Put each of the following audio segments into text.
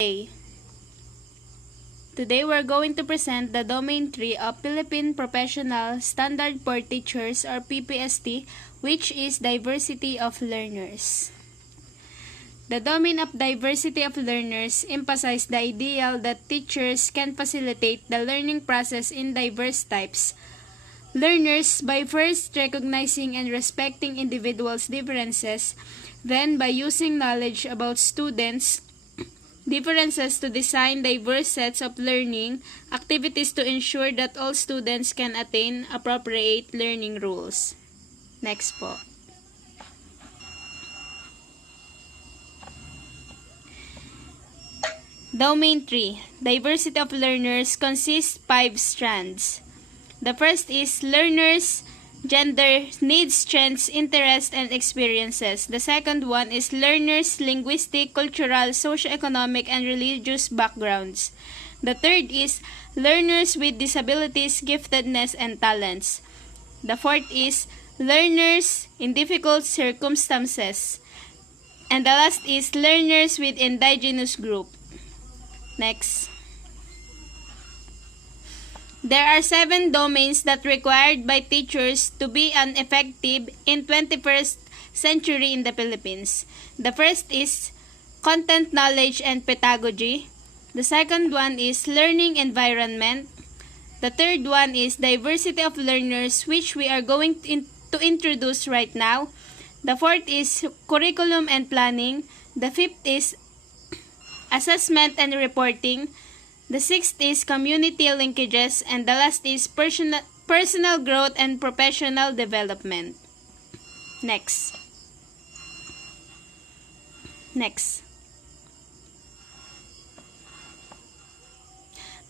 Today we're going to present the Domain 3 of Philippine Professional Standard for Teachers or PPST, which is Diversity of Learners. The domain of diversity of learners emphasizes the ideal that teachers can facilitate the learning process in diverse types learners by first recognizing and respecting individuals' differences, then by using knowledge about students' differences to design diverse sets of learning activities to ensure that all students can attain appropriate learning rules. Next po. Domain 3. Diversity of learners consists 5 strands. The first is learners, gender, needs, strengths, interests, and experiences. The second one is learners, linguistic, cultural, socioeconomic, and religious backgrounds. The third is learners with disabilities, giftedness, and talents. The fourth is learners in difficult circumstances. And the last is learners with indigenous group. Next. There are 7 domains that required by teachers to be an effective in 21st century in the Philippines. The first is content knowledge and pedagogy. The second one is learning environment. The third one is diversity of learners, which we are going to introduce right now. The fourth is curriculum and planning. The fifth is assessment and reporting. The sixth is community linkages, and the last is personal growth and professional development. Next.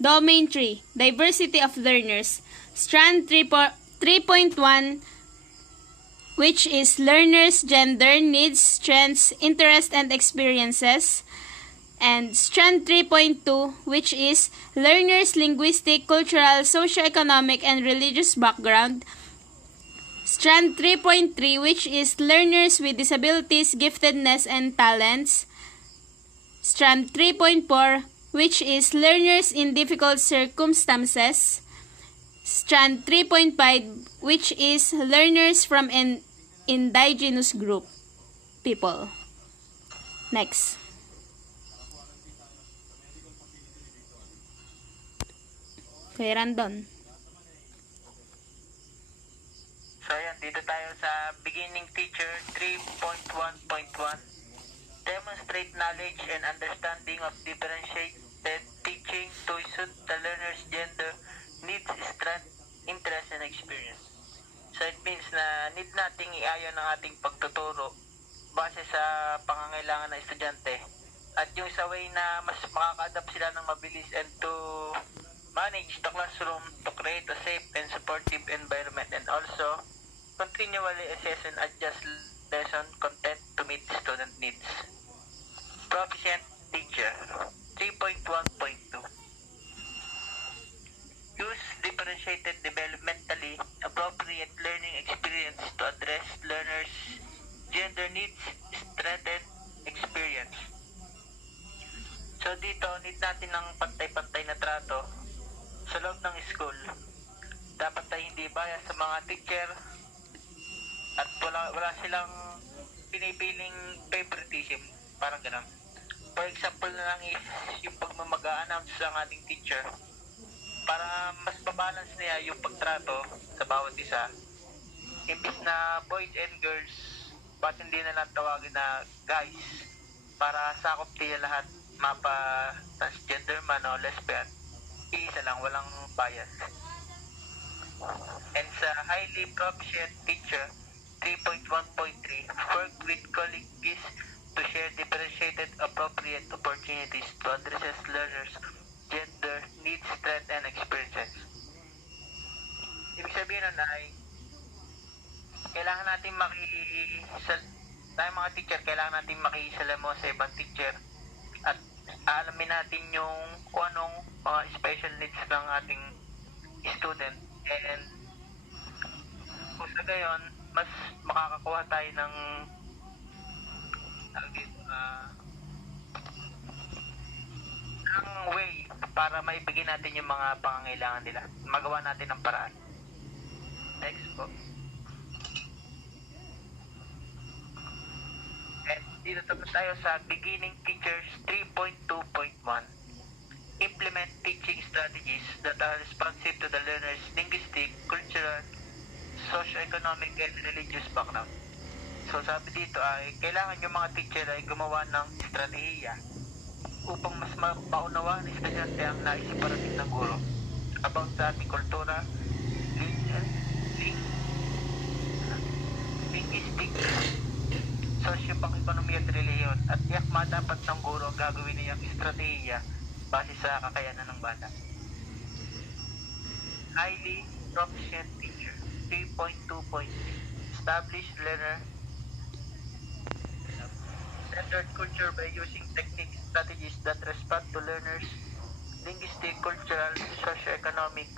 Domain 3, Diversity of Learners. Strand 3.1, which is learners, gender, needs, strengths, interests, and experiences. And Strand 3.2, which is learners, linguistic, cultural, socioeconomic, and religious background. Strand 3.3, which is learners with disabilities, giftedness, and talents. Strand 3.4, which is learners in difficult circumstances. Strand 3.5, which is learners from an indigenous group people. Next. Kay Randon. So ayan, dito tayo sa beginning teacher 3.1.1. Demonstrate knowledge and understanding of differentiated teaching to suit the learner's gender, needs, strength, interest, and experience. So it means na need nating iayon ang ating pagtuturo base sa pangangailangan ng estudyante at yung sa way na mas makaka-adapt sila ng mabilis and to manage the classroom to create a safe and supportive environment, and also continually assess and adjust lesson content to meet student needs. Proficient teacher 3.1.2. Use differentiated developmentally appropriate learning experience to address learners' gender needs, strength, and experience. So dito, need natin ng pantay-pantay na trato sa loob ng school. Dapat tayo hindi bias sa mga teacher at wala silang pinipiling favoritism, parang ganun. For example na lang is yung pagmamag-a-announce ng ating teacher para mas babalance niya yung pagtrato sa bawat isa. Imbis na boys and girls, ba't hindi na lang tawagin na guys para sakop nila lahat, mapa transgender man o lesbian, isa lang, walang bias. And sa highly proficient teacher 3.1.3, work with colleagues to share differentiated appropriate opportunities to address learners' gender, needs, strength, and experiences. Ibig sabihin nun ay kailangan natin tayong mga teacher, kailangan natin makisalamuha sa ibang teacher at alamin natin yung kung anong mga special needs ng ating student, and kung sa gayon mas makakakuha tayo ng para maibigay natin yung mga pangangailangan nila. Magawa natin ng paraan. Next po. And dito naman tayo sa Beginning Teachers 3.2.1. Implement teaching strategies that are responsive to the learner's linguistic, cultural, socio-economic, and religious background. So sabi dito ay kailangan yung mga teacher ay gumawa ng estratehiya upang mas maunawaan ng estudyante ang nais iparating ng guro about sa ating kultura, linguistic, socio-economic at relihiyon, at yakma dapat ng guro ang gagawin niyang estratehiya base sa kakayanan ng bata. Highly proficient teacher 3.2.3. Establish learner centered culture by using techniques, strategies that respond to learners' linguistic, cultural, socio-economic,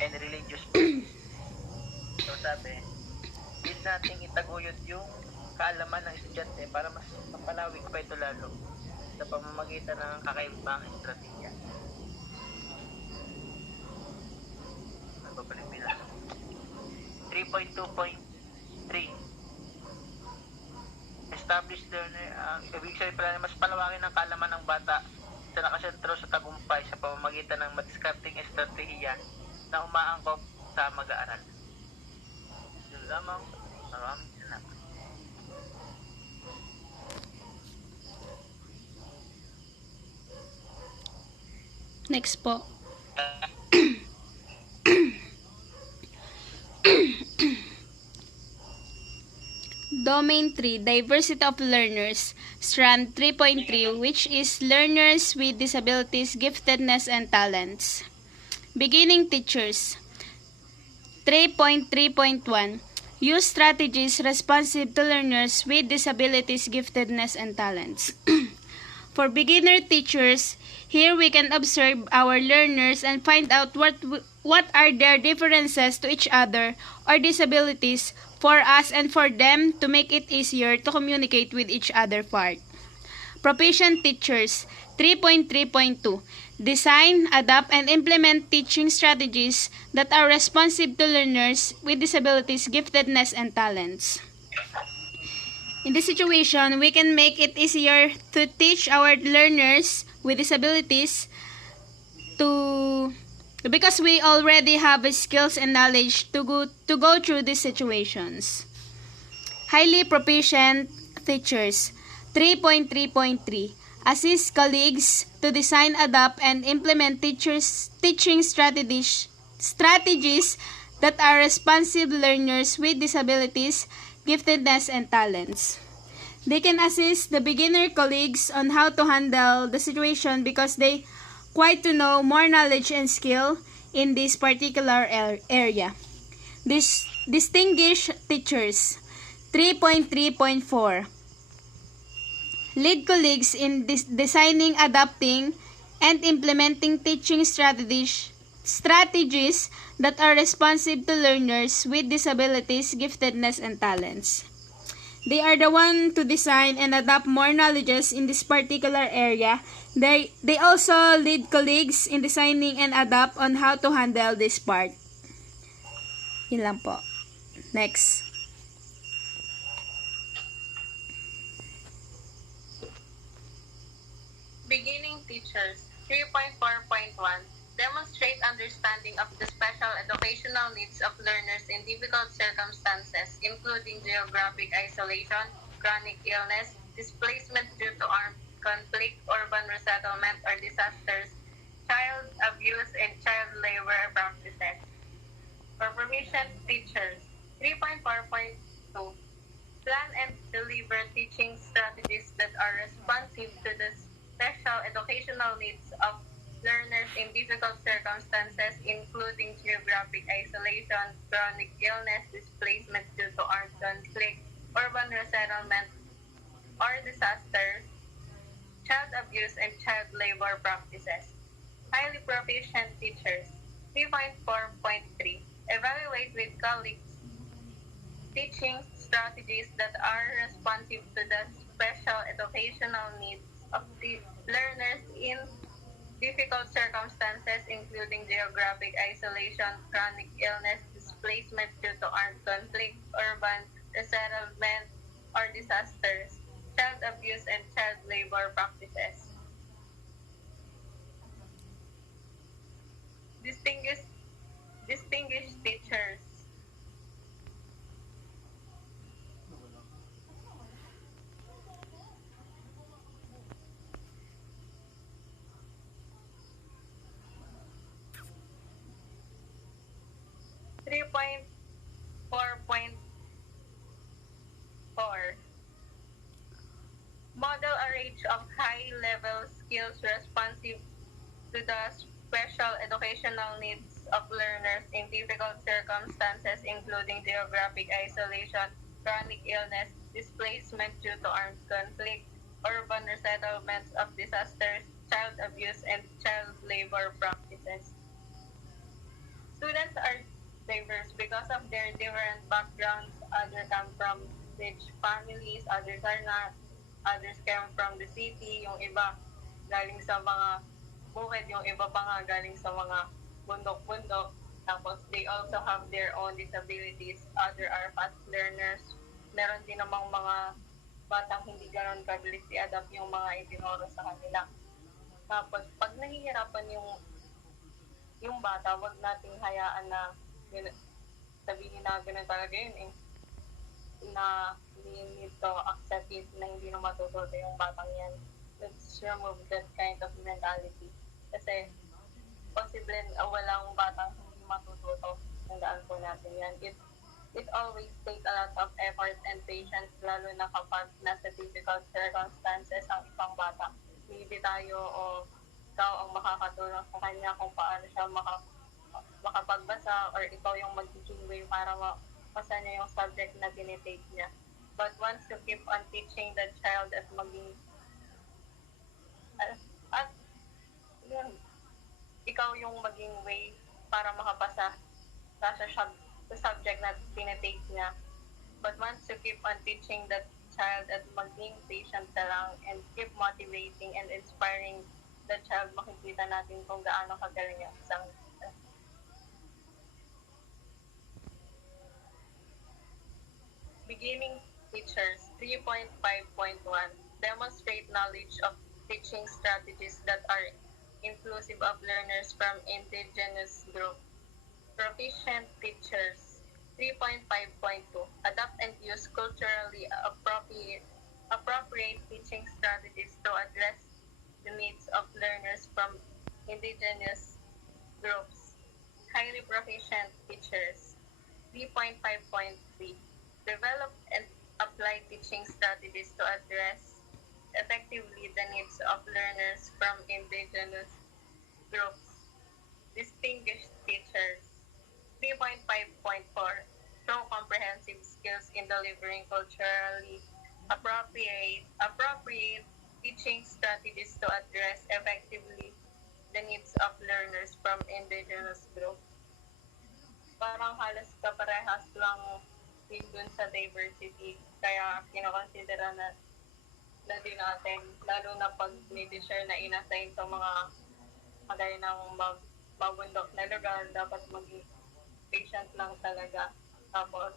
and religious background. So sabi, need nating itaguyod yung kaalaman ng estudyante para mas mapalawig pa ito lalo sa pamamagitan ng kakaibang estratehiya. Babalik nila. 3.2.3. Establish learner, ibig sabihin pala mas palawakin ang kaalaman ng bata sa nakasentro sa tagumpay sa pamamagitan ng madiskarting estratehiya na umaangkop sa mag-aaral. Yun lamang. Maraming salamat. Next po. Domain 3, Diversity of Learners, Strand 3.3, which is Learners with Disabilities, Giftedness, and Talents. Beginning Teachers 3.3.1, Use strategies responsive to learners with disabilities, giftedness, and talents. For beginner teachers, here we can observe our learners and find out what are their differences to each other or disabilities for us and for them to make it easier to communicate with each other part. Proficient teachers 3.3.2 Design, adapt, and implement teaching strategies that are responsive to learners with disabilities, giftedness, and talents. In this situation, we can make it easier to teach our learners with disabilities because we already have skills and knowledge to go through these situations. Highly proficient teachers 3.3.3 Assist colleagues to design, adapt, and implement teaching strategies that are responsive learners with disabilities, giftedness, and talents. They can assist the beginner colleagues on how to handle the situation because they quite to know more knowledge and skill in this particular area. Distinguished teachers 3.3.4 Lead colleagues in designing, adapting, and implementing teaching strategies that are responsive to learners with disabilities, giftedness, and talents. They are the one to design and adapt more knowledges in this particular area. They also lead colleagues in designing and adapt on how to handle this part. Yun lang po. Next. Beginning Teachers 3.4.1 Demonstrate understanding of the special educational needs of learners in difficult circumstances, including geographic isolation, chronic illness, displacement due to armed conflict, urban resettlement or disasters, child abuse, and child labor practices. For proficient teachers 3.4.2 Plan and deliver teaching strategies that are responsive to the special educational needs of learners in difficult circumstances, including geographic isolation, chronic illness, displacement due to armed conflict, urban resettlement or disasters, child abuse, and child labor practices. Highly proficient teachers 3.4.3 Evaluate with colleagues teaching strategies that are responsive to the special educational needs of the learners in difficult circumstances including geographic isolation, chronic illness, displacement due to armed conflict, urban resettlement, or disasters, child abuse and child labor practices. Distinguished, distinguished teachers. 3.4.4. Model a range of high-level skills responsive to the special educational needs of learners in difficult circumstances including geographic isolation, chronic illness, displacement due to armed conflict, urban resettlements of disasters, child abuse, and child labor practices. Students are diverse because of their different backgrounds. Others come from rich families, others are not. Others come from the city, yung iba galing sa mga bukid, yung iba pa nga galing sa mga bundok-bundok. Tapos they also have their own disabilities. Other are fast learners. Meron din namang mga batang hindi ganon kabilis i-adapt yung mga itinuro sa kanila. Tapos pag nahihirapan yung bata, wag nating hayaan na sabihin na ganun talaga yun eh. Na we need to accept it na hindi na matututo yung batang yan. Let's remove that kind of mentality. Kasi posible walang batang hindi matututo. Tandaan po natin yan. It always takes a lot of effort and patience, lalo na kapag nasa difficult circumstances ang isang bata. Maybe tayo o ikaw ang makakatulong sa kanya kung paano siya makapagbasa or ikaw yung magiging way para mapasa niya yung subject na tinitake niya. But once you keep on teaching the child at maging at yun, ikaw yung maging way para makapasa sa subject na tinitake niya. But once you keep on teaching that child at maging patient ka lang and keep motivating and inspiring the child, makikita natin kung gaano kagaling yung isang beginning teachers. 3.5.1. Demonstrate knowledge of teaching strategies that are inclusive of learners from indigenous groups. Proficient teachers. 3.5.2. Adopt and use culturally appropriate teaching strategies to address the needs of learners from indigenous groups. Highly proficient teachers. 3.5.3. Develop and apply teaching strategies to address effectively the needs of learners from indigenous groups. Distinguished teachers. 3.5.4. Show comprehensive skills in delivering culturally appropriate teaching strategies to address effectively the needs of learners from indigenous groups. Parang halos kaparehas lang din dun sa diversity. Kaya kinoconsidera na din natin, lalo na pag may teacher na inassign sa mga kagaya ng mabundok na lugar, dapat maging patient lang talaga. Tapos,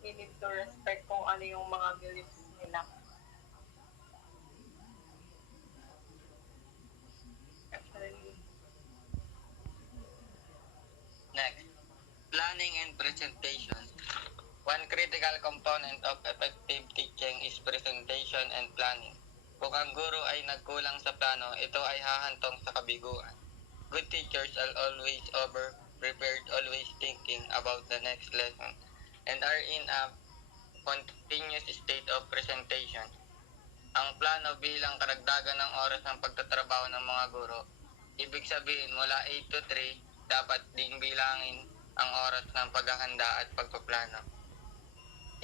we need to respect kung ano yung mga beliefs nila. Next, planning and presentation. One critical component of effective teaching is presentation and planning. Kung ang guro ay nagkulang sa plano, ito ay hahantong sa kabiguan. Good teachers are always over-prepared, always thinking about the next lesson, and are in a continuous state of presentation. Ang plano bilang karagdagan ng oras ng pagtatrabaho ng mga guro. Ibig sabihin, mula 8 to 3, dapat ding bilangin ang oras ng paghahanda at pagpaplano.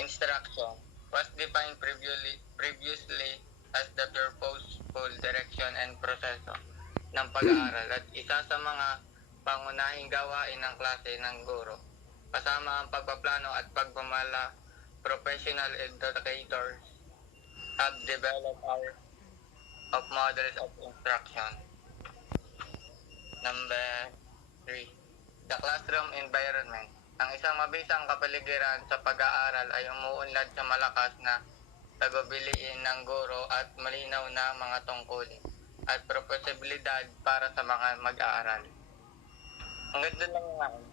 Instruction was defined previously as the purposeful direction and proseso ng pag-aaral at isa sa mga pangunahing gawain ng klase ng guro. Kasama ang pagpaplano at pagmamala, professional educators have developed of models of instruction. Number 3. The classroom environment. Ang isang mabisang kapaligiran sa pag-aaral ay umuunlad sa malakas na tagubiliin ng guro at malinaw na mga tungkulin at proposibilidad para sa mga mag-aaral. Hanggang doon lang yan.